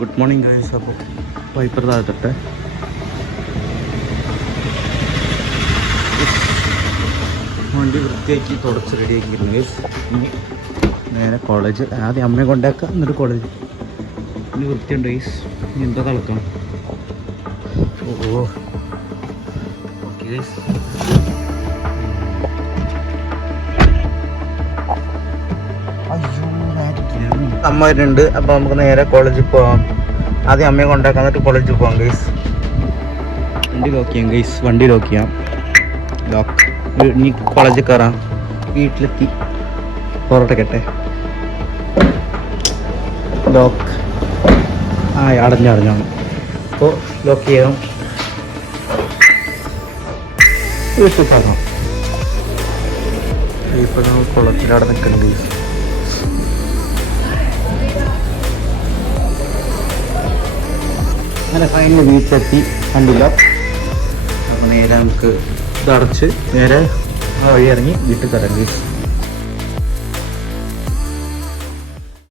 Good morning guys. അപ്പോൾ wiper താഴത്തെ വണ്ടി വൃത്തിയാക്കി തുടച്ച് റെഡിയാക്കിയിരുന്നു ഗൈസ്. ഇനി നേരെ കോളേജ്. ആദ്യം അമ്മയെ കൊണ്ടാക്കുക, എന്നിട്ട് കോളേജ്. ഇനി വൃത്തിയുണ്ട് ഗൈസ്. ഇനി എന്താ കളക്കണം? ഓ ഓക്കെ ഗൈസ്. അമ്മ വരുന്നുണ്ട്. അപ്പോൾ നമുക്ക് നേരെ കോളേജിൽ പോവാം. ആദ്യം അമ്മയെ കൊണ്ടാക്കാം, എന്നിട്ട് കോളേജിൽ പോവാം ഗൈസ്. വണ്ടി ലോക്ക് ചെയ്യാം ഗൈസ്. വണ്ടി ലോക്ക് ചെയ്യാം. ലോക്ക്. ഇനി കോളേജിൽ കയറാം. വീട്ടിലെത്തി പുറത്തേക്കട്ടെ. ലോക്ക്. അടഞ്ഞാണ്. അപ്പോൾ ലോക്ക് ചെയ്യാം. വീട്ടിൽ കയറാം. ഇപ്പോൾ നമ്മൾ കുളത്തിലവിടെ നിൽക്കണം ഗൈസ്. അങ്ങനെ ഫൈനൽ വീട്ടിലെത്തി. കണ്ടില്ല. നേരെ നമുക്ക് ഇതടച്ച് നേരെ വഴി ഇറങ്ങി വീട്ടിൽ കയറാം ഗൈസ്.